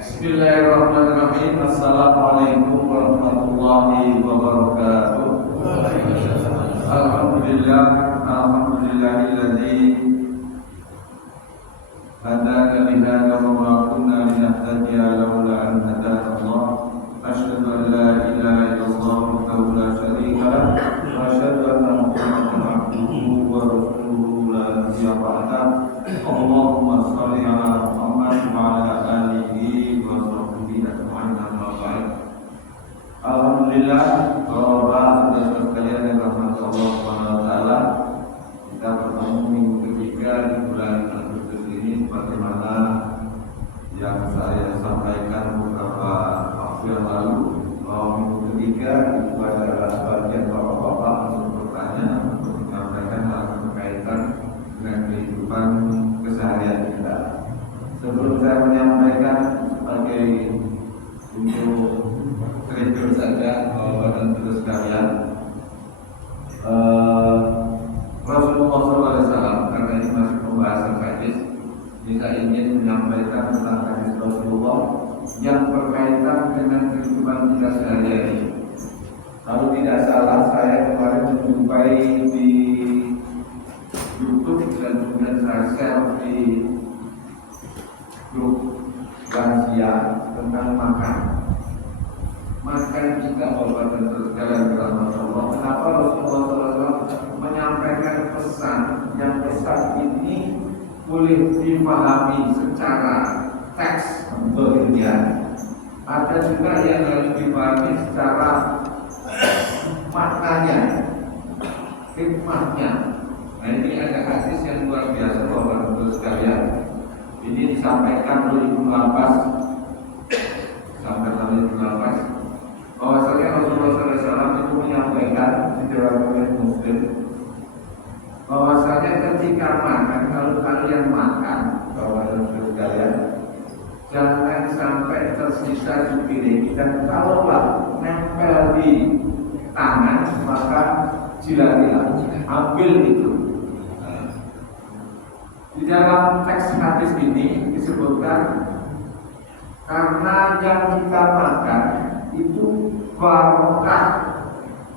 Bismillahirrahmanirrahim. Assalamualaikum warahmatullahi wabarakatuh. Alhamdulillahilladzi hadana lihada wa ma kunna linahtadiya laula an hadana Allah. Asyhadu an la ilaha illallah wahdahu la syarika lah wa asyhadu anna Muhammadan abduhu wa rasuluhu la nabiyya ba'da. Allahumma shalli ala Muhammad wa ala alihi wa sahbihi ajma'in. Amma ba'd. Alhamdulillah, para sekalian yang rahmat Allah Subhanahu wa taala, kita bertemu minggu ketiga di bulan Agustus ini sebagaimana yang saya sampaikan beberapa waktu yang lalu, bahwa minggu ketiga itu adalah bagian bapak-bapak untuk bertanya, untuk menyampaikan hal berkaitan dengan kehidupan keseharian kita. Sebelum saya menyampaikan sebagai untuk trigger saja bapak dan saudara sekalian, Rasulullah SAW, karena ini masih pembahasan hadis, kita ingin menyampaikan tentang hadis Rasulullah yang berkaitan dengan kehidupan kita sehari-hari. Kalau tidak salah, saya kemarin menjumpai di YouTube dan kemudian saya share di grup lansia tentang makan juga bapak dan saudara sekalian berahmat Allah. Kenapa Rasulullah SAW menyampaikan pesan yang pesan ini boleh dipahami secara teks dohirnya, ada juga yang harus dipahami secara maknanya, hikmahnya. Nah, ini ada hadis yang luar biasa bapak dan saudara sekalian. Ini disampaikan oleh Ibnu Abbas, bahwasanya Rasulullah SAW itu menyampaikan di dalam riwayat Muslim, bahwasanya ketika makan, kalau kalian makan, bapak dan saudara sekalian, jangan sampai tersisa di piring, dan kalaulah nempel di tangan, maka jilatilah, ambil itu. Di dalam teks hadis ini disebutkan karena yang kita makan itu barokah.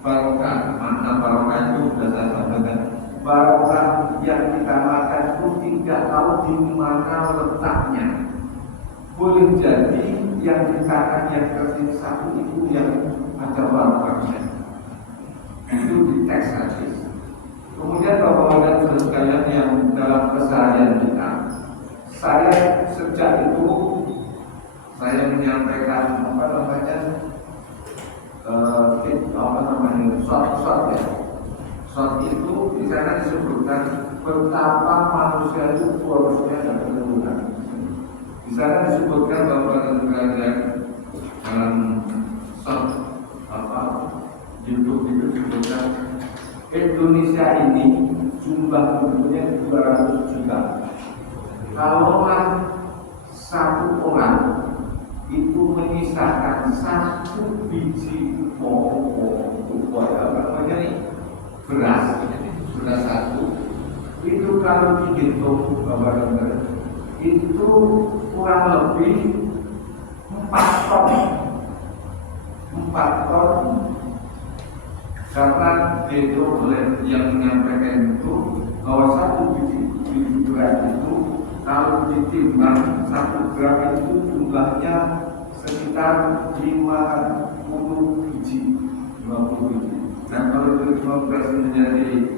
Makna barokah itu sudah saya sampaikan. Barokah yang kita makan itu tidak tahu di mana letaknya. Boleh jadi yang dikatakan yang tersisa itu yang ada barokahnya. Itu di teks hadis. Kemudian bapak dan saudara sekalian yang dalam keseharian kita, saya sejak itu saya menyampaikan short ya. Short itu di sana disebutkan betapa manusia itu porosnya dan penurunan. Di sana disebutkan bapak dan saudara dalam short YouTube itu disebutkan Indonesia ini jumlah penduduknya 200 juta. Kalau satu orang itu menyisakan satu biji beras satu, itu kalau dihitung itu kurang lebih 4 ton. Karena itu oleh yang menyampaikan itu bahwa satu biji beras itu kalau ditimbang 1 gram itu jumlahnya sekitar 50 biji. Dan kalau itu 15 menjadi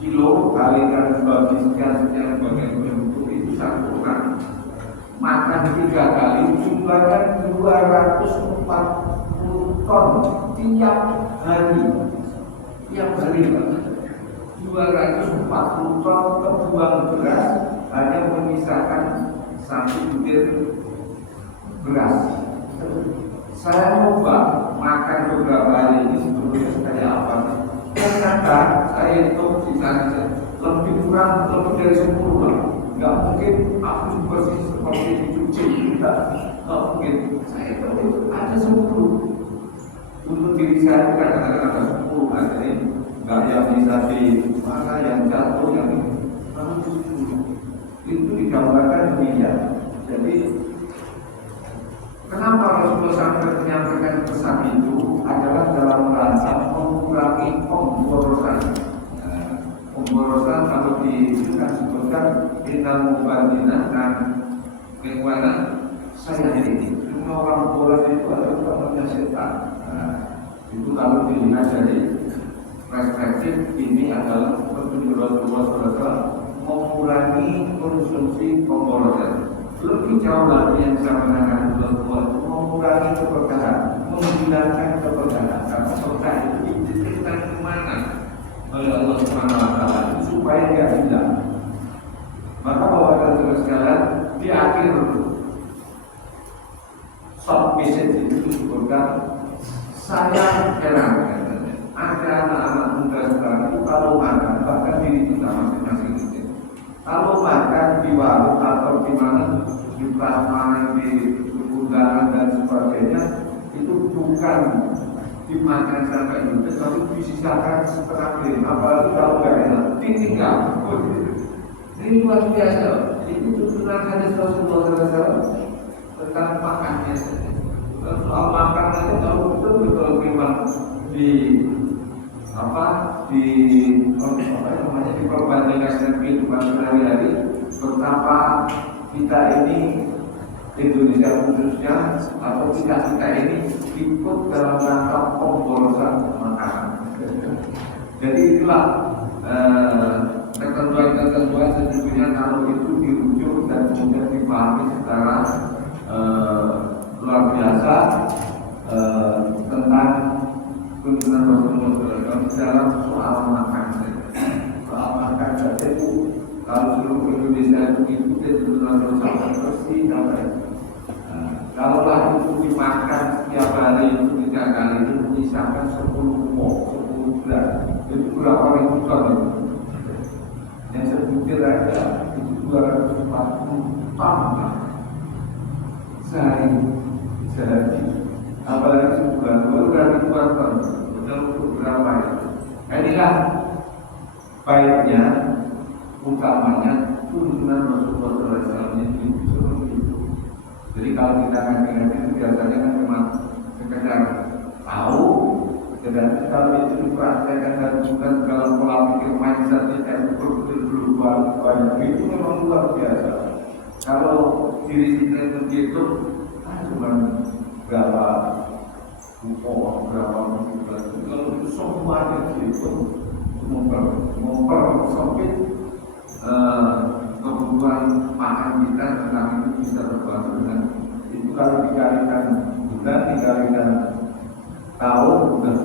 kilo kalikan bagi sekian bagian bentuk itu 1 orang makan 3 kali jumlahnya 240 ton tiap hari 240 ton terbuang beras hanya menyisakan 1 butir beras. Saya coba makan beberapa hari ini sebelumnya kayak apa. Ternyata saya itu sisanya lebih dari 10 lah. Gak mungkin aku bersih seperti dicuci, tidak mungkin. Saya itu ada 10. Untuk diri saya kadang-kadang ada 10 aja ini. Gak yang bisa di mana yang jatuh yang itu digambarkan demikian. Jadi Kenapa Rasulullah sampai menyampaikan pesan itu adalah dalam rangka mengurangi pemborosan. Pemborosan kalau disebutkan innal mubadzirina dan bagaimana saya ini semua orang boros itu adalah temannya setan. Itu kalau dilihat dari perspektif ini adalah petunjuk Rasulullah SAW mengurangi konsumsi pemborosan. Lebih jauh lagi yang saya menangani Rasulullah itu mengurangi keberkahan, menghilangkan keberkahan. Karena berkah itu dititipkan kemana oleh Allah Subhanahu Wa Taala supaya tidak hilang. Maka bahwa Rasulullah sekalian di akhir short message itu disebutkan, saya heran ada anak-anak muda sekarang itu kalau makan, bahkan diri kita masing-masing itu, kalau makan di warung atau di mana di prasmanan, di undangan dan sebagainya, itu bukan dimakan sampai itu, tapi disisakan setengah piring. Apalagi kalau nggak enak, ditinggal. Ini luar biasa. Itu tuntunan hadis Rasulullah SAW tentang makannya. Soal makan itu kalau betul-betul memang diperbandingkan dengan kehidupan sehari-hari, betapa kita ini Indonesia khususnya atau kita ini ikut dalam rangka pemborosan makanan. Jadi itulah ketentuan-ketentuan sesungguhnya kalau itu dirujuk dan kemudian dipahami secara luar biasa tentang tuntunan Rasulullah SAW dalam soal makan. Soal makan saja itu kalau seluruh Indonesia itu ikuti tuntunan Rasulullah pasti dapat. Kalaulah itu dimakan setiap hari itu 3 kali itu menyisakan 10 gram. Itu berapa ribu ton itu? Yang sebutir aja itu 240 ton sehari. Apalagi sebulan baru ribuan ton. Betul untuk berapa itu? Inilah baiknya, utamanya tuntunan Rasulullah SAW itu. Jadi kalau kita ngaji-ngaji itu biasanya kan memang sekedar tahu, dan kalau itu dipraktekkan dan bukan dalam pola pikir mindset kita itu berubah banyak, itu memang luar biasa. Kalau diri kita begitu, cuma berapa buku, berapa buku, kalau itu semuanya itu mempersempit kebutuhan makan kita, tentang itu bisa terbantu dengan itu. Kalau dikalikan bulan, dikalikan tahun, sudah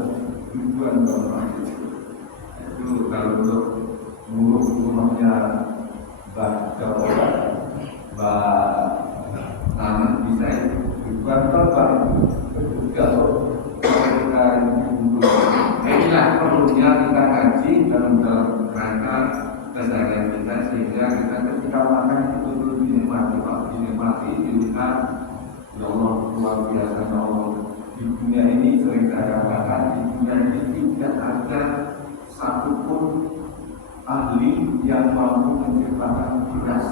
ribuan ton. Itu kalau untuk muluk rumahnya Mbak Jawa, Mbak Tanah bisa itu ribuan ton kalau kita inilah perlunya kita kaji dalam rangka keseharian kita, sehingga kita ketika makan itu betul dinikmati, dilihat ya Allah luar biasa. Ya Allah, di dunia ini sering saya katakan, di dunia ini tidak ada satupun ahli yang mampu menciptakan beras.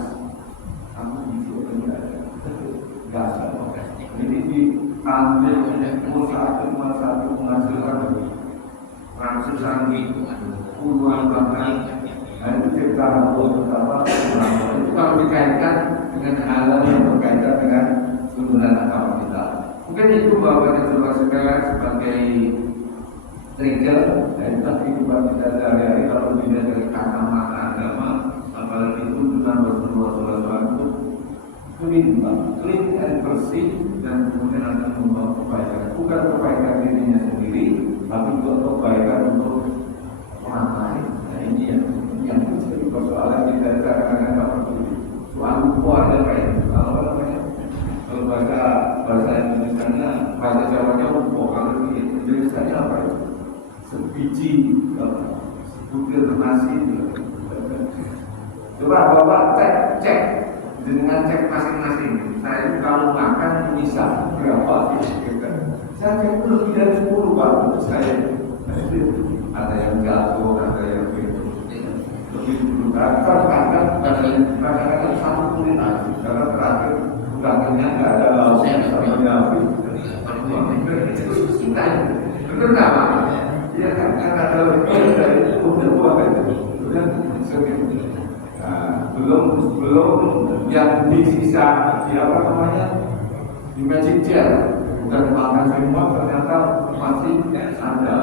Aku itu tidak ada. Tidak ada. Ini diambil oleh rumah satu menghasilkan ratusan puluhan bahkan. Nah, itu cerita betapa itu kalau dikaitkan dengan hal yang berkaitan dengan tuntunan agama kita. Mungkin itu bahwa kita sekalian sebagai trigger dan kehidupan kita sehari-hari. Kalau dilihat dari kacamata agama, apalagi tuntunan Rasulullah SAW itu clean and bersih, dan kemudian akan membawa kebaikan, bukan kebaikan dirinya sendiri, tapi juga kebaikan untuk orang lain. Nah, ini yang menjadi persoalan kita kadang-kadang apa itu soal lupa ada kayak kalau kalau bahasa Indonesia, bahasa Jawanya lupa, kalau di Indonesia apa itu sebiji sebutir nasi. Coba bapak cek dengan cek masing-masing. Saya itu kalau makan bisa berapa? Saya cek lebih dari 10 Pak untuk saya. Ada yang jatuh, ada yang itu. begitu kadang-kadang satu menit aja karena terakhir ulangnya nggak ada lauknya sampai habis. Betul nggak Pak? Iya kan karena ada lebih dari itu buah itu belum yang di sisa siapa namanya di Magic Jar bukan makan semua ternyata masih ada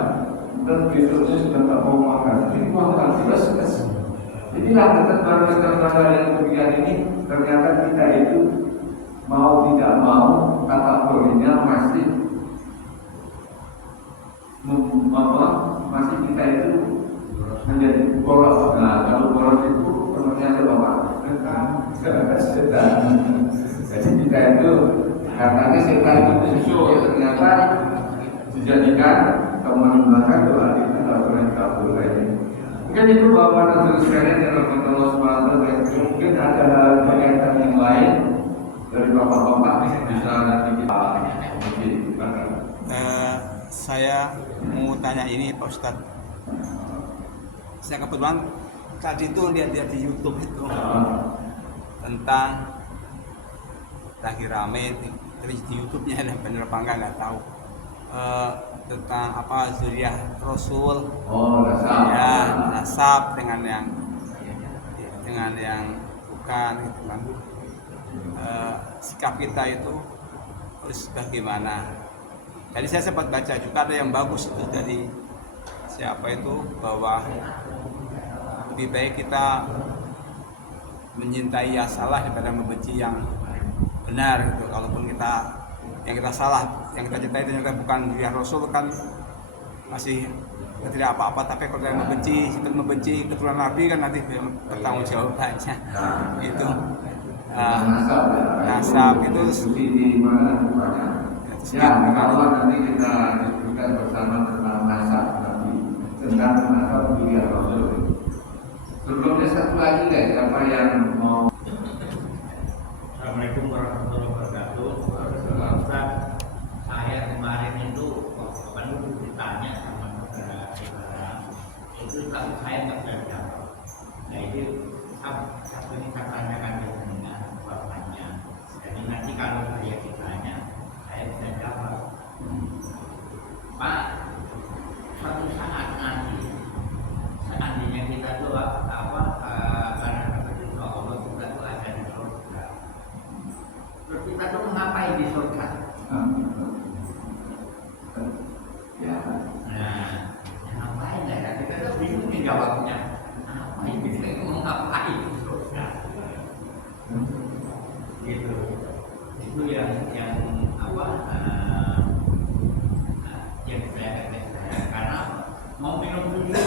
dan besoknya sudah tak mau makan ini makan terus. Inilah ketentuan yang demikian ini ternyata kita itu mau tidak mau kategorinya masih masih kita itu menjadi boros. Nah kalau boros itu ternyata bapak setan. Jadi kita itu katanya setan itu musuh ternyata dijadikan teman belakang doa kita nggak pernah kabur lagi. Mungkin itu bapak dan saudara sekalian yang Allah SWT. Mungkin ada berkaitan yang lain dari bapak-bapak bisa nanti kita saya mau tanya ini Pak Ustadz. Saya kebetulan tadi itu lihat di YouTube itu tentang lagi rame terus di YouTube-nya ada bener apa enggak tahu tentang apa zuriyah Rasul. Ya nasab dengan yang bukan gitu kan. Sikap kita itu terus bagaimana? Jadi saya sempat baca juga ada yang bagus itu dari siapa itu bahwa lebih baik kita mencintai yang salah daripada membenci yang benar gitu. Kalaupun yang kita salah, yang kita cintai ternyata bukan zuriyah Rasul kan masih tidak apa-apa, tapi kalau yang membenci keturunan Nabi kan nanti bertanggung jawabannya. Itu nasab itu di mana ya, kalau nanti kita diskusikan bersama tentang nasab Nabi, tentang nasab zuriyah Rasul. Sebelumnya satu lagi guys, siapa yang mau? Assalamualaikum warahmatullahi wabarakatuh. Ustaz, saya kemarin itu waktu ditanya sama saudara itu tapi saya nggak bisa jawab. Nah itu satu ini saya tanyakan dengan bapaknya. Jadi nanti kalau saya ditanya, saya bisa jawab. Pak, suatu saat nanti seandainya kita tuh karena kepada Allah kita tuh ada di surga. Terus kita tuh ngapain di surga? Ya. Nah, ngapain ya? Kita tuh bingung nih jawabnya. Ngapain kita mau ngapain di surga? Gitu. Itu yang apa? Yang saya katakan karena mau minum dulu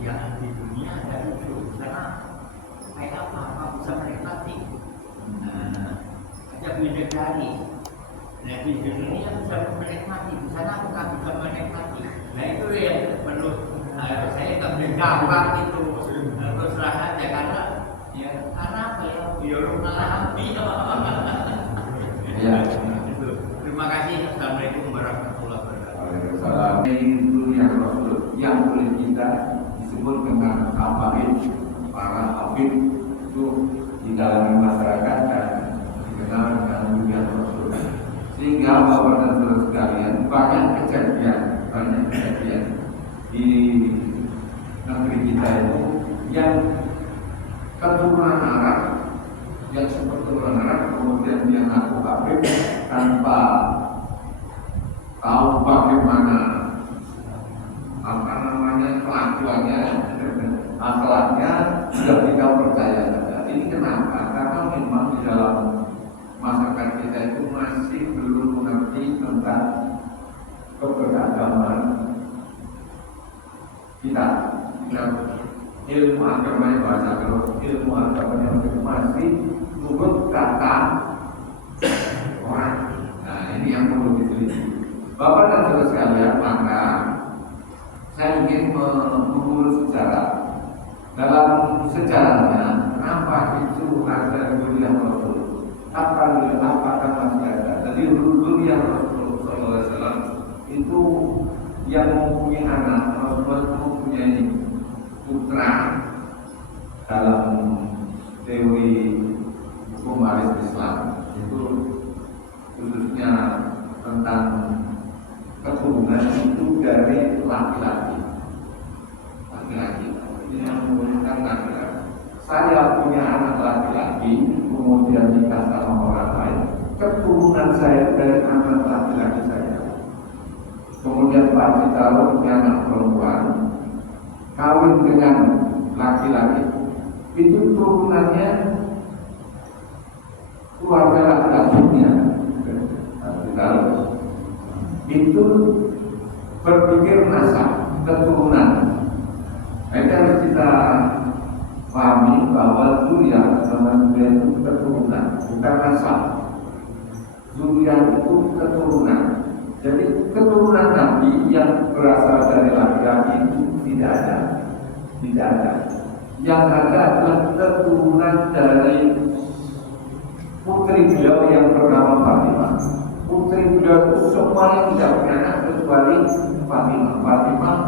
yang di dunia ada dulu karena kayak apa bisa menikmati ada bidadari nah di dunia bisa menikmati di sana aku tak bisa menikmati nah itu yang perlu saya tak bergambar itu terus terang aja karena apa ya biar mengalami Ya. Terima kasih. Assalamualaikum warahmatullahi wabarakatuh. Salam itu yang Rasul yang oleh kita disebut dengan habaib, para habib itu di dalam masyarakat dan dikenal dengan zuriyah Rasul. Sehingga bapak dan saudara sekalian banyak kejadian di negeri kita itu yang keturunan Arab, yang keturunan Arab kemudian dia ngaku habib tanpa tahu bagaimana kelakuannya, akhlaknya sudah kita percaya saja. Ini kenapa? Karena memang di dalam masyarakat kita itu masih belum mengerti tentang keberagaman kita. Ilmu agamanya bahasa kalau ilmu agamanya masih menurut kata orang. Nah ini yang perlu diteliti. Bapak dan saudara sekalian, maka saya ingin mengurus sejarah. Dalam sejarahnya, kenapa itu ada zuriyah Rasul? Apakah masih ada? Jadi zuriyah Rasul SAW itu yang mempunyai anak, Rasul mempunyai putra, dalam teori hukum waris Islam itu khususnya tentang keturunan itu dari laki-laki. Ini yang menggunakan laki-laki. Saya punya anak laki-laki, kemudian nikah sama orang lain, keturunan saya dari anak laki-laki saya. Kemudian Pak Citaro punya anak perempuan, kawin dengan laki-laki, itu turunannya keluarga laki-lakinya. Itu berpikir nasab keturunan. Maka harus kita pahami bahwa zuriyah sama zuriyah itu keturunan, bukan nasab. Zuriyah itu keturunan. Jadi keturunan Nabi yang berasal dari laki-laki itu tidak ada, tidak ada. Yang ada adalah keturunan dari putri beliau yang bernama Fatimah. Putri beliau itu semuanya tidak punya anak kecuali Fatimah. Fatimah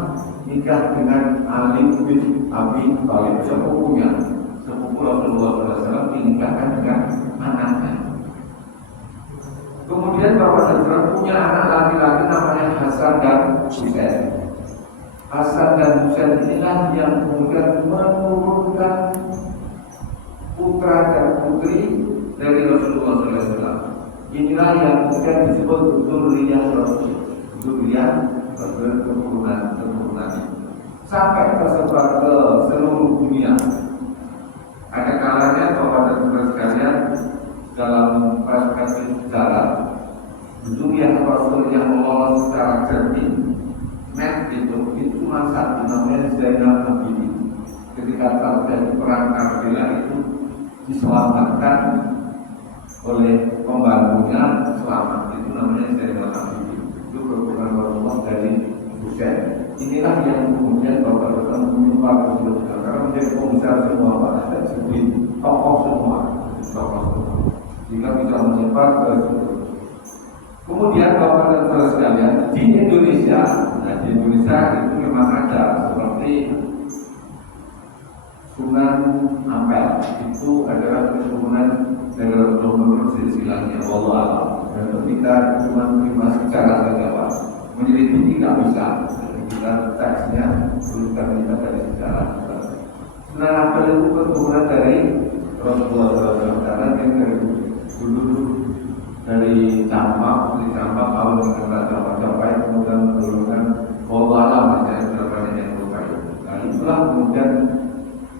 nikah dengan Ali bin Abi Thalib, sepupunya, sepupu Rasulullah SAW, dinikahkan dengan anaknya. Kemudian Bapak Rasulullah punya anak laki-laki namanya Hasan dan Husain. Hasan dan Husain inilah yang kemudian menurunkan putra dan putri dari Rasulullah SAW. Inilah yang kemudian disebut dzurriyyah Rasul, dzurriyyah keturunan sampai tersebar ke seluruh dunia. Ada kalanya Bapak dan Saudara sekalian dalam perspektif sejarah, dzurriyyah Rasul yang lolos secara jernih net itu cuma satu, namanya Zainal Abidin. Ketika terjadi perang Karbala itu diselamatkan oleh pembantunya, selamat, itu namanya Zainal Abidin. Itu keturunan Rasulullah dari Husain. Inilah yang kemudian Bapak menyebar ke seluruh dunia karena menjadi pembesar semua Pak, dan seperti tokoh semua, jika bisa menyebar ke seluruh. Kemudian Bapak dan Saudara sekalian, di Indonesia, nah di Indonesia itu memang ada seperti Sunan Ampel, itu adalah keturunan dari Rasulullah silsilahnya, wallahu a'lam. Dan ketika cuma terima secara saja Pak, menyelidiki tidak bisa. Kita teksnya bukan kita dari sejarah. Sunan Ampel itu keturunan dari Rasulullah SAW karena dia dari dulu dari Campak, dari Campak awal dengan Raja Majapahit, kemudian menurunkan Walwala misalnya berapa yang berkait. Nah itulah kemudian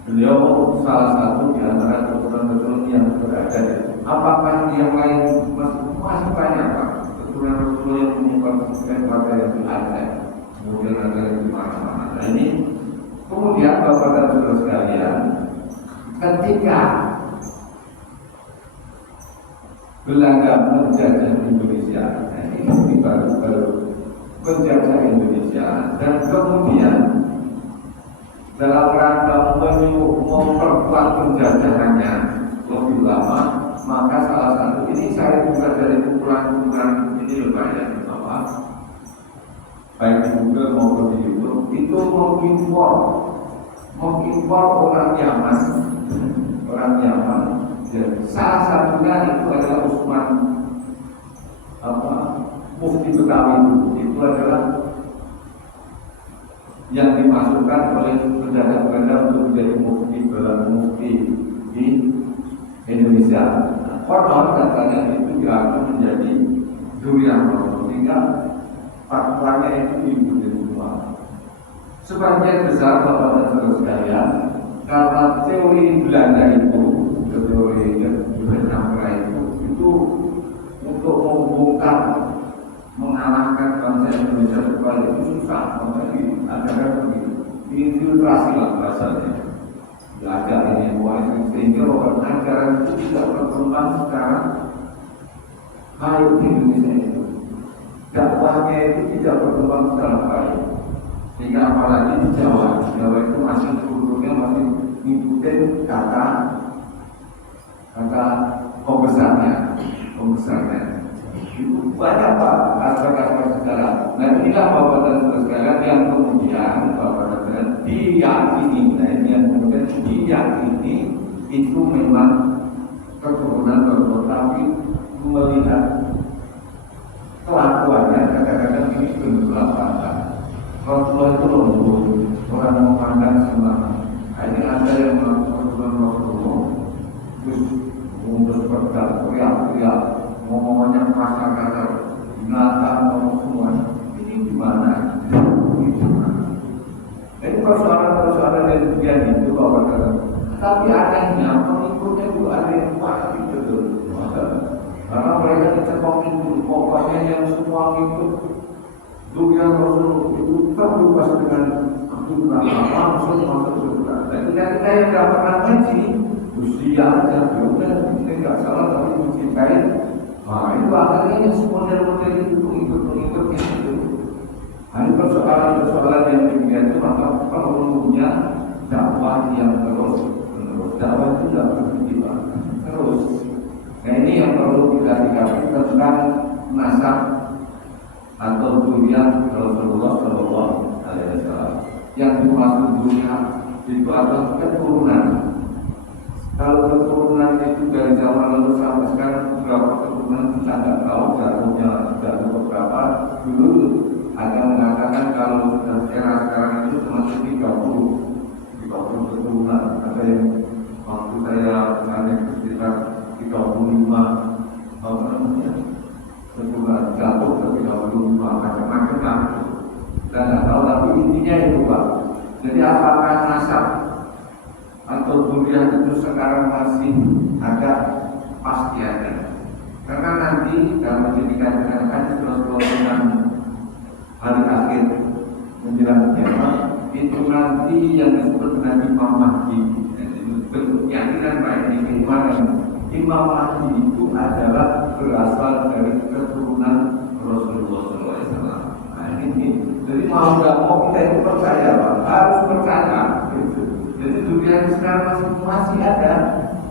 beliau salah satu di antara keturunan-keturunan yang berada. Apakah yang lain masih banyak Pak? Keturunan Rasulullah yang menyimpan pada yang ada. Kemudian ada di mana-mana. Nah ini kemudian Bapak dan Saudara sekalian, ketika Belanda menjajah Indonesia, ini baru menjajah Indonesia, dan kemudian dalam rangka memperkuat penjajahannya lebih lama, maka salah satu ini saya juga dari kumpulan-kumpulan ini banyak bahwa baik di Google maupun di YouTube itu mengimpor orang Yaman. Jadi, salah satunya itu adalah Usman Mufti Betawi itu adalah yang dimasukkan oleh penjajah Belanda untuk menjadi mufti di Indonesia. Konon katanya itu diakan menjadi dzurriyyah Rasul, sehingga fatwanya itu diikuti semua. Sebagian besar Bapak dan Saudara sekalian, karena teori Belanda itu, teori Belanda itu untuk membongkar, mengalahkan bangsa Indonesia kembali itu susah. Makanya ada begitu, infiltrasi lah bahasanya. Belajar ini sehingga orang ajaran itu tidak berkembang secara baik di Indonesia itu. Dakwahnya itu tidak berkembang secara baik. Sehingga apalagi di Jawa itu masih kulturnya masih ngikutin kata pembesarnya. Itu banyak Pak aspek-aspek sejarah. Nah inilah Bapak dan Saudara sekalian yang kemudian Bapak dan Saudara diyakini, nah ini yang kemudian diyakini itu memang keturunan Rasulullah, tapi melihat kelakuannya kadang-kadang ini benar-benar pantas. Rasulullah itu lembut, orang memandang semua. Ini ada yang melakukan Rasulullah, terus untuk berkata teriak-teriak, ngomongnya kasar-kasar, binatang ngomong semua. Ini gimana? Ini persoalan-persoalan yang demikian itu Bapak kata. Tapi anehnya pengikutnya itu ada yang pasti betul. Karena mereka dicepak itu, pokoknya yang semua ikut dunia Rasul itu terbebas dengan keturunan langsung masuk surga. Dan kita yang tidak pernah ngaji, usia aja, yaudah, ini nggak salah tapi mencintai. Nah itu akhirnya yang model-model itu pengikut-pengikut itu. Ini persoalan-persoalan yang demikian itu maka perlunya dakwah yang terus. Dakwah itu tidak berhenti terus. Nah ini yang perlu kita sikapi tentang nasab atau dunia Rasulullah Shallallahu Alaihi Wasallam. Yang dimaksud dunia itu adalah keturunan. Kalau keturunan itu dari zaman lalu sampai sekarang berapa keturunan kita tidak tahu, jatuh beberapa. Dulu ada mengatakan kalau era sekarang itu termasuk 30 keturunan. Ada yang waktu saya misalnya sekitar 35 keturunan jatuh ke 35 macam-macam lah. Saya tidak tahu, tapi intinya itu Pak. Jadi apakah nasab atau dunia itu sekarang masih ada, pasti ada. Karena nanti kalau dikatakan hadis Rasulullah hari akhir menjelang kiamat itu nanti yang disebut dengan Imam Mahdi. Bentuk keyakinan baik di keimanan Imam Mahdi itu adalah berasal dari keturunan Rasulullah SAW. Nah ini, jadi mau nggak mau kita itu percaya Pak, harus percaya. Gitu. Jadi dunia sekarang masih ada.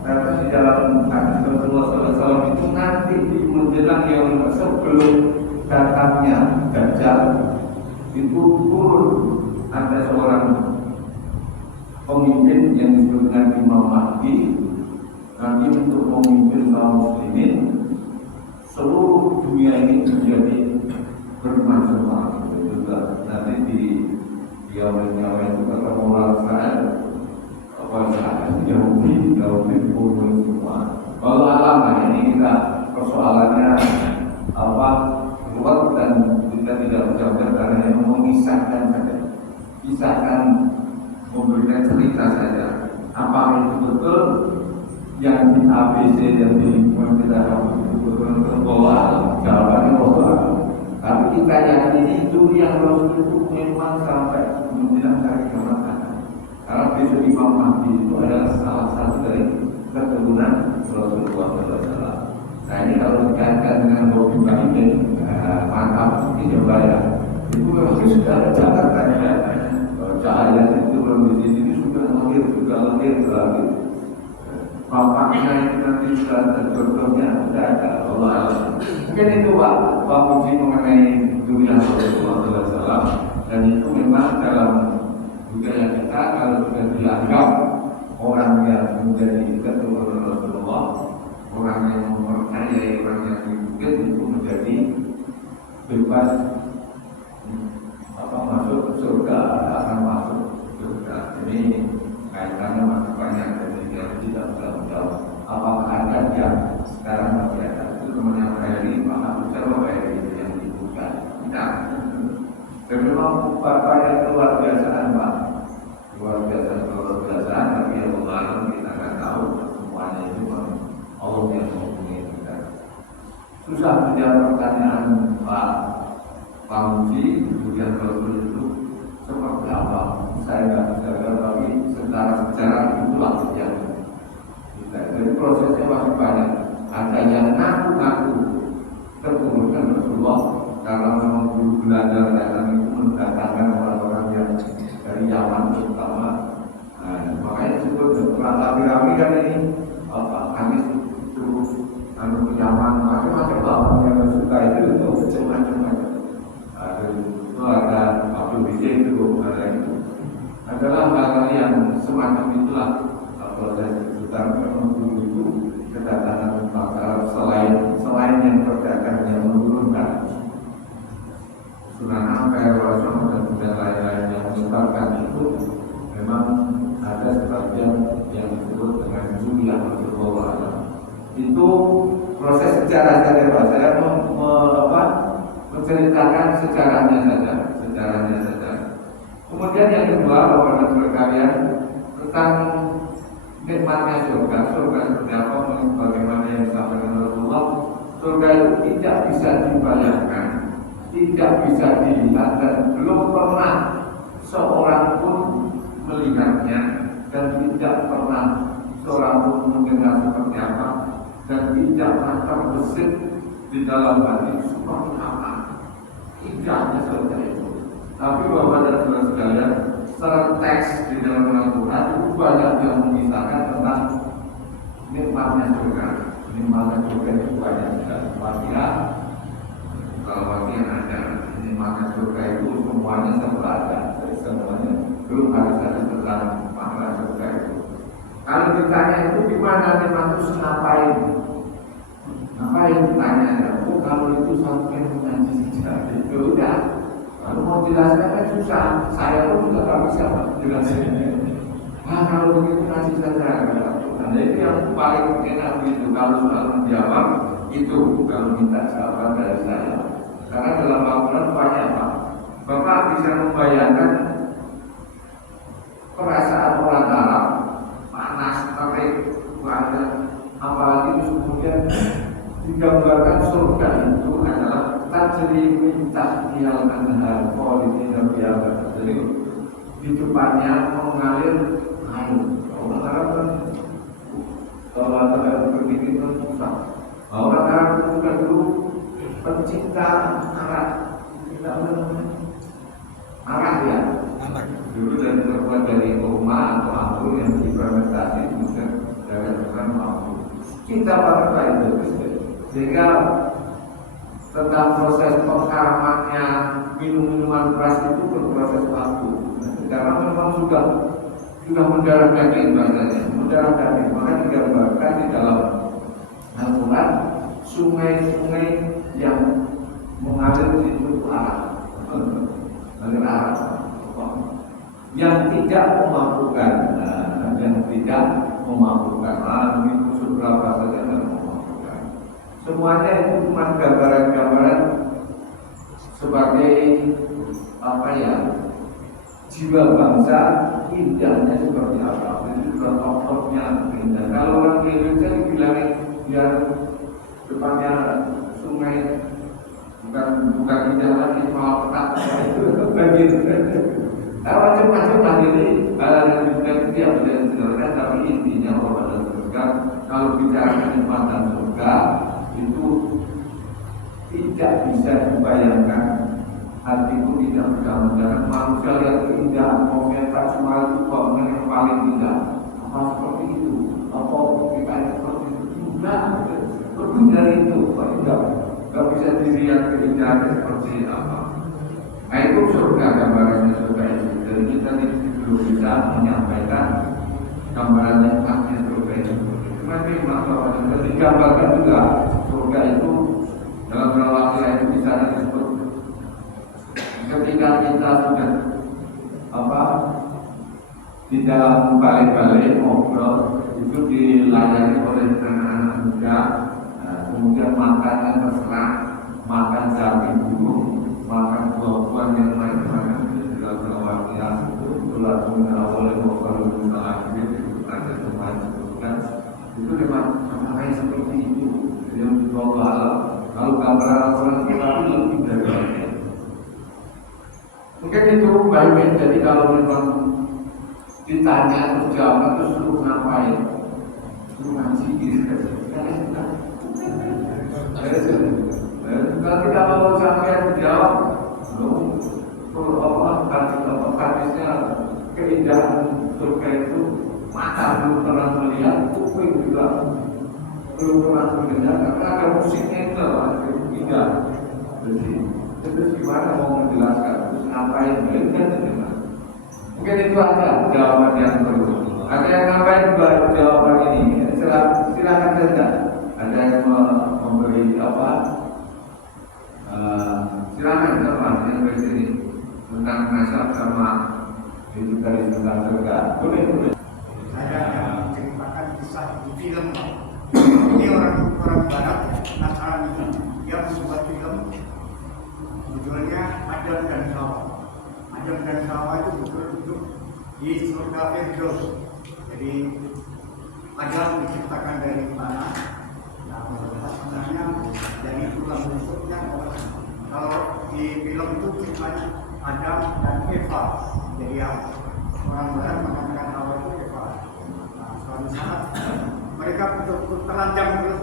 Karena di dalam hadis Rasulullah SAW itu nanti di menjelang yang sebelum datangnya Dajjal itu turun ada seorang pemimpin yang disebut dengan Imam Mahdi. Nanti untuk memimpin kaum muslimin seluruh dunia ini menjadi bermacam-macam. Juga nanti di Yaumul itu ketemu laksana apa sahaja Yahudi pun semua. Kalau alam ini kita persoalannya apa luar dan kita tidak ucapkan karena yang memisahkan saja, pisahkan memberikan cerita saja. Apa itu betul yang di ABC yang di kita betul bahwa jawabannya bahwa tapi kita yakini itu yang Rasul itu memang sampai menjelang hari kiamat. Karena besok Imam Mahdi itu adalah salah satu dari keturunan Rasulullah SAW. Nah ini kalau dikaitkan dengan Nabi Ibrahim, mantap ini ya. Itu memang sudah ada catatannya. Cahaya itu belum di sini sudah lahir lagi. Bapaknya itu nanti sudah ada contohnya, sudah ada. Allah Allah. Mungkin itu Pak Puji mengenai dunia Rasulullah SAW. Dan itu memang dalam budaya kita kalau sudah dianggap orang yang menjadi keturunan Rasulullah, orang yang mempercayai orang yang dibukit itu menjadi bebas masuk surga, akan masuk surga. Jadi kaitannya masih banyak dari yang tidak jauh. Apakah ada yang sekarang masih ada? Itu teman yang Ferry, maka bicara Ferry yang dibuka. Tidak. Dan memang Bapak yang luar biasa Pak, luar biasa. Tapi yang Allah kita akan tahu semuanya itu Allah yang menghubungi kita. Susah menjawab pertanyaan Pak Uji, kemudian Rasul itu seperti apa? Saya tidak bisa jawab, tapi secara sejarah itulah yang kita. Jadi prosesnya masih banyak. Ada yang ngaku-ngaku keturunan Rasulullah karena memang dulu Belanda datang itu mendatangkan orang-orang yang dari Yaman terutama. Nah, makanya disebut setelah rapi-rapi kan ini Anies terus ke Yaman macam-macam yang suka itu macam-macam. Ada Abdul Bikin itu ada itu. Adalah hal-hal yang semacam itulah proses kita menuju itu kedatangan masalah selain yang perdagangan yang menurunkan Sunan Ampel, Wasono dan lain-lain yang menyebabkan itu memang ada sebagian yang disebut dengan Julian Rasulullah. Itu proses sejarah saja Pak. Saya menceritakan sejarahnya saja. Kemudian yang kedua, Bapak dan sekalian, tentang nikmatnya surga seperti apa, bagaimana yang disampaikan Rasulullah. Surga itu tidak bisa dibayangkan, tidak bisa dilihat, dan belum pernah seorang pun melihatnya, dan tidak pernah seorang pun mendengar seperti apa, dan tidak pernah terbesit di dalam hati seperti apa. Tidaknya surga itu. Tapi Bapak dan Saudara sekalian, secara teks di dalam Al-Quran itu banyak yang mengisahkan tentang nikmatnya surga. Nikmatnya surga itu banyak sekali. Kalau ada nikmatnya surga itu semuanya serba ada. Semuanya belum harus ada tentang makna surga itu. Kalau ditanya itu gimana nikmat itu ngapain? Ngapain ditanya? Oh kalau itu sampai mengaji saja itu udah. Kalau mau jelaskan kan susah, saya pun juga tak bisa menjelaskannya. Kalau begitu nanti saja. Nah, itu yang paling enak begitu. Kalau selalu menjawab itu, kalau minta jawaban dari saya. Karena dalam Al-Quran banyak Pak. Bapak bisa membayangkan perasaan orang Arab, panas, terik, banyak. Apalagi itu kemudian digambarkan surga itu adalah tajri min tahtihal anhar khalidina fiha. Jadi di depannya mengalir air. Orang Arab kan kalau ada berpikir kan susah. Orang Arab itu kan dulu pencinta arah, arah ya. Dulu dari terbuat dari rumah atau anggur yang difermentasi kemudian dari bukan mampu. Kita pakai itu sehingga tentang proses pengkaramannya minuman keras itu berproses waktu. Karena memang sudah mendarah daging bahasanya, mendarah daging. Maka digambarkan di dalam Al-Quran sungai-sungai yang mengalir di situ arah, yang tidak memabukkan, itu seberapa saja yang memabukkan. Semuanya itu cuma gambaran-gambaran sebagai apa ya, jiwa bangsa indahnya seperti apa. Itu juga tokohnya indah. Kalau orang Indonesia dibilangin biar depannya sungai bukan indah lagi, malah petak itu begitu. Macam-macam ini hal yang juga tidak bisa dijelaskan, tapi intinya bahwa surga, kalau bicara kenikmatan surga itu tidak bisa dibayangkan. Hatiku tidak bisa mendengar manusia yang indah, komentar semua itu bangunan yang paling indah. Apa seperti itu? Apa kita seperti itu? Tidak, lebih dari itu. Tidak bisa dilihat keindahannya seperti apa. Nah itu surga, gambarannya surga itu. Jadi kita belum bisa menyampaikan gambarannya haknya surga itu. Tapi maksudnya digambarkan juga surga itu dalam beberapa ayat itu bisa disebut ketika kita sudah di dalam balik-balik ngobrol itu dilayani oleh anak-anak muda, kemudian makannya terserah, makan sapi gunung, makan buah-buahan yang lain-lain di dalam wakil itu tulang oleh ngobrol salah itu ada teman sebutkan itu memang kayak seperti itu yang dibawa alam. Kalau gambaran orang kita lebih dari itu. Mungkin itu baik. Jadi kalau memang ditanya terus jawab terus suruh ngapain, suruh ngaji gitu. Nanti kalau sampai jawab, perlu hadisnya keindahan surga itu mata belum pernah melihat, kuping juga belum pernah mendengar karena ada musiknya itu. bersih. Terus gimana mau menjelaskan? Terus ngapain? Kan gimana? Mungkin itu ada jawaban yang perlu. Ada yang ngapain buat jawaban ini? Silakan saja. Ada yang memberi apa? Silakan teman yang di sini tentang nasab sama itu dari tentang surga. Boleh. Saya akan menceritakan kisah di film. Ini orang Barat, Nasrani. Dia membuat film judulnya Adam dan Hawa. Adam dan Hawa itu betul-betul di surga Firdaus. Jadi Adam diciptakan dari tanah. Nah, sebenarnya dari tulang rusuknya. Kalau di film itu ceritanya Adam dan Eva. Jadi orang Barat mengatakan Hawa itu Eva. Nah, suatu saat mereka betul-betul telanjang belum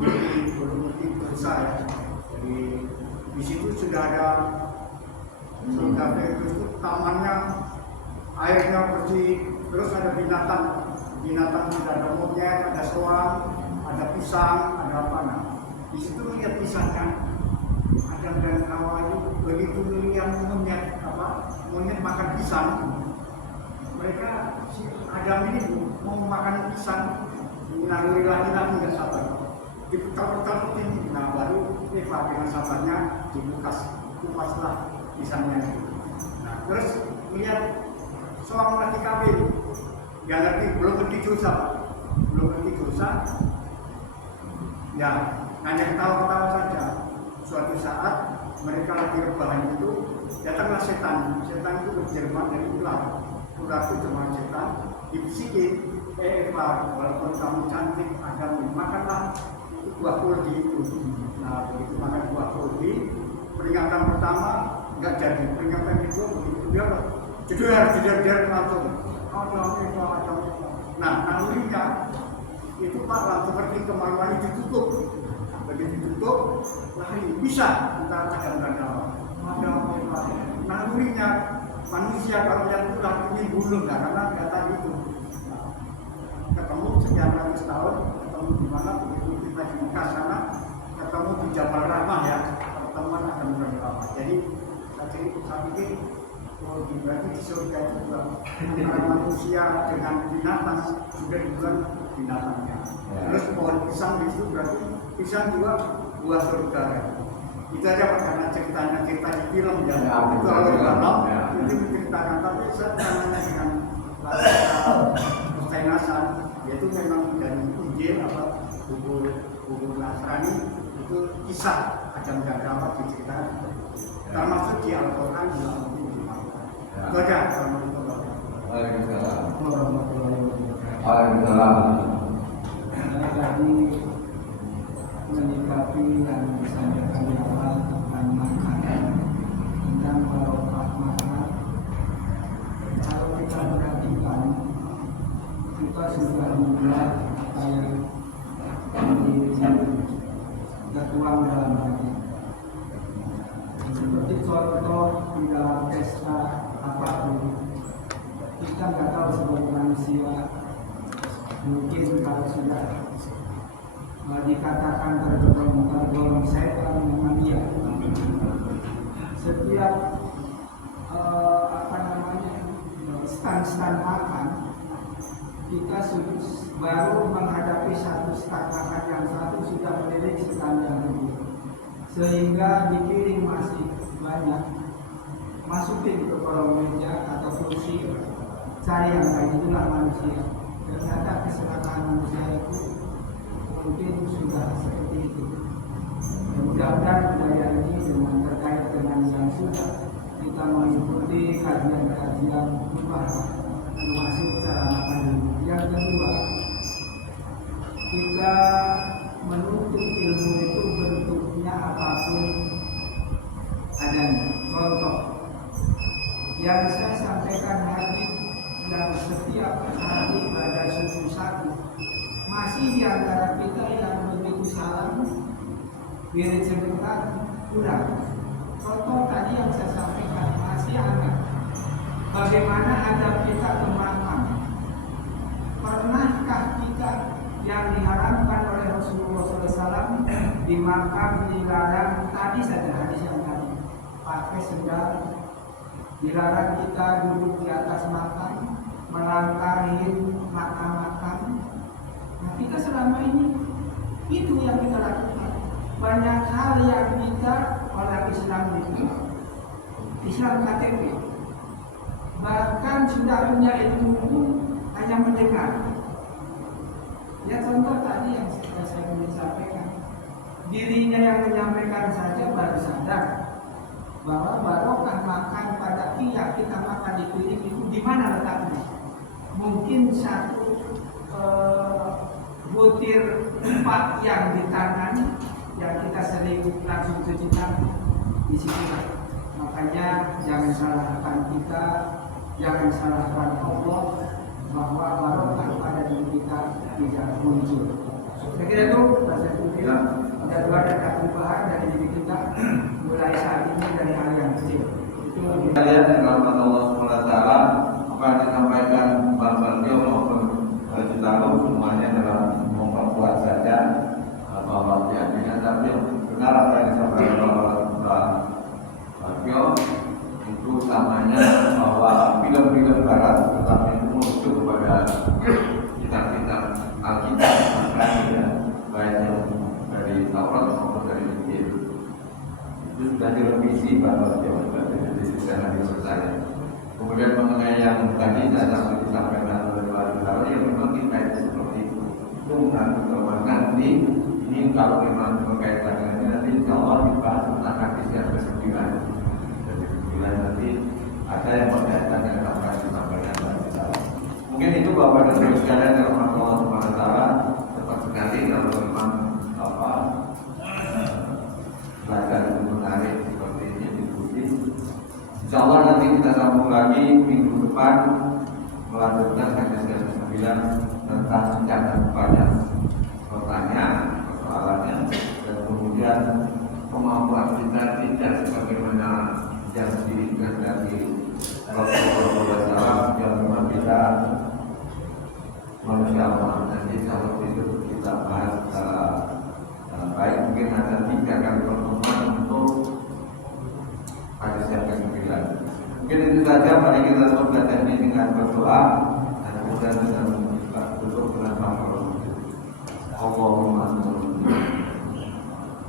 ngerti dosa ya. Jadi di situ sudah ada surga Firdaus itu tamannya, airnya bersih, terus ada binatang sudah ada monyet, ada soang, ada pisang, ada apa nah. Di situ lihat pisangnya, Adam dan Hawa itu begitu melihat monyet makan pisang, mereka si Adam ini mau makan pisang, naluri laki-laki nggak sabar, diputar-putar ini, nah baru Eva dengan sabarnya kupaslah pisangnya. Nah terus melihat seorang laki kafir, belum ngerti dosa, ya hanya ketawa-ketawa saja. Suatu saat mereka lagi rebahan itu datanglah setan itu berjerman dari ular itu jerman setan, dibisikin, Eva, walaupun kamu cantik, Adam, makanlah buah kuldi itu. Nah begitu makan buah kuldi, peringatan pertama nggak jadi, peringatan kedua begitu dia jedar langsung Adam. Nah nalurinya itu Pak langsung pergi ke kemaluan ditutup. Begitu ditutup, lari bisa antara Adam dan Hawa. Nalurinya manusia kalau yang ular ini bunuh nggak, karena kata itu. Ketemu sekian ratus tahun, ketemu di mana begitu kita di Mekah sana, ketemu di Jabal Rahmah ya, pertemuan akan berapa. Jadi saya pikir berarti di surga itu juga antara manusia dengan binatang juga dibuat binatangnya. Terus pohon pisang di situ berarti pisang juga buah surga. Itu aja Pak, karena cerita di film ya. Itu kalau dalam itu diceritakan, tapi sebenarnya dengan kesainasan, yaitu memang dari Injil buku Nasrani itu kisah Adam dan Hawa diceritakan, termasuk di Al-Quran juga mungkin dimakan. Itu aja. Waalaikumsalam. Saya tadi menyikapi yang disampaikan di awal tentang makanan, tentang barokah makan. Kalau kita perhatikan, kita sudah mulai apa yang tertuang dalam hati. Seperti contoh di dalam pesta apapun, kita nggak tahu sebagai manusia, mungkin kalau sudah dikatakan tergolong setan, memang iya. Setiap stand makan, kita baru menghadapi satu stand makan yang satu sudah melirik stand yang kedua, sehingga dikirim masih banyak, masukin ke kolom meja atau kursi, cari yang kayak itulah manusia. Ternyata kesalahan manusia itu mungkin sudah seperti itu. Mudah-mudahan budaya ini dengan terkait dengan yang sudah kita mengikuti kajian-kajian termasuk cara makan dulu. Yang kedua, kita menuntut ilmu itu bentuknya apapun adanya. Contoh yang saya sampaikan hari dan setiap hari pada subuh satu, masih di antara kita yang begitu salam wirid sebentar kurang. Contoh tadi yang saya sampaikan masih ada bagaimana adab kita ke makam. Pernahkah kita yang diharamkan oleh Rasulullah SAW di makam dilarang tadi saja hadis yang tadi pakai sendal, dilarang kita duduk di atas makam, melangkahi makam-makam. Nah, kita selama ini itu yang kita lakukan. Banyak hal yang kita orang Islam itu Islam KTP, bahkan sudah punya ilmu hanya mendengar. Ya contoh tadi yang saya ingin sampaikan, dirinya yang menyampaikan saja baru sadar bahwa barokah makan pada pihak kita makan di piring itu di mana letaknya. Mungkin satu butir empat yang di tangan yang kita sering langsung cuci tangan di situ. Makanya jangan salahkan kita, jangan salahkan Allah bahwa barokah pada diri kita tidak muncul. Saya kira itu bahasa Indonesia. Ada dua perubahan dari diri kita mulai saat ini dari hal yang kecil. Itu kita lihat dari rahmat Allah SWT apa yang disampaikan Bang Bagio maupun Citarum semuanya adalah memperkuat saja bahwa keyakinan, tapi benar apa yang disampaikan Bang Bagio itu samanya bahwa film-film barat tetapi itu muncul kepada kitab-kitab Alkitab ya, baik yang dari Taurat maupun dari Injil itu sudah direvisi bahwa di secara saya. Kemudian mengenai yang tadi saya disampaikan oleh Pak Dharma, yang memang kita itu seperti itu nanti ini kalau memang berkaitan dengan ini nanti insya Allah dibahas tentang hadis yang ke-9 dari 9 nanti ada yang berkaitan dengan apa yang disampaikan Pak Dharma. Mungkin itu Bapak dan Ibu sekalian yang Allah SWT cepat sekali kalau memang belajar itu menarik seperti ini diskusi. Insya Allah nanti kita sambung lagi minggu depan melanjutkan hadis ke-9 tentang jangan banyak bertanya persoalannya dan kemudian kemampuan kita tidak sebagaimana yang diinginkan dari Rasulullah SAW yang memang kita manusia Allah. Nanti kalau itu kita bahas secara baik, mungkin ada 3 kali pertemuan untuk hadis yang ke-9. Mungkin itu saja. Mari kita tutup ini dengan berdoa dan kemudian kita tutup dengan Allahumma